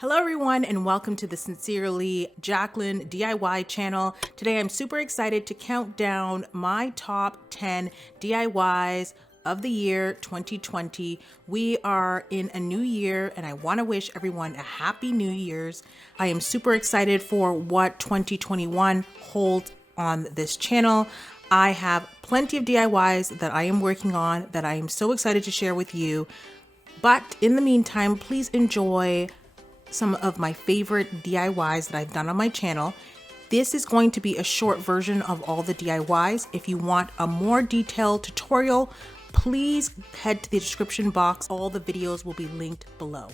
Hello everyone and welcome to the Sincerely Jacqueline DIY channel. Today I'm super excited to count down my top 10 DIYs of the year 2020. We are in a new year and I want to wish everyone a happy New Year's. I am super excited for what 2021 holds on this channel. I have plenty of DIYs that I am working on that I am so excited to share with you. But in the meantime, please enjoy some of my favorite DIYs that I've done on my channel. This is going to be a short version of all the DIYs. If you want a more detailed tutorial, please head to the description box. All the videos will be linked below.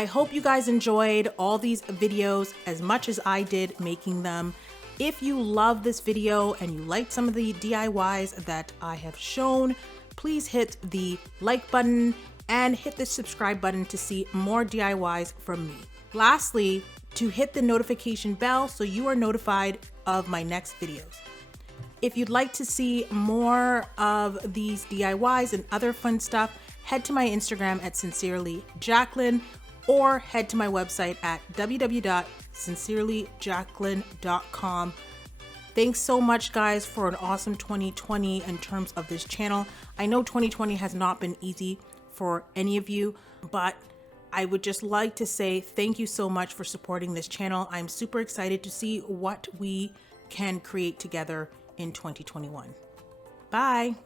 I hope you guys enjoyed all these videos as much as I did making them. If you love this video and you liked some of the DIYs that I have shown, please hit the like button and hit the subscribe button to see more DIYs from me. Lastly, to hit the notification bell so you are notified of my next videos. If you'd like to see more of these DIYs and other fun stuff, head to my Instagram at sincerelyjaclyn or head to my website at www.sincerelyjaclyn.com. Thanks so much, guys, for an awesome 2020 in terms of this channel. I know 2020 has not been easy for any of you, but I would just like to say thank you so much for supporting this channel. I'm super excited to see what we can create together in 2021. Bye.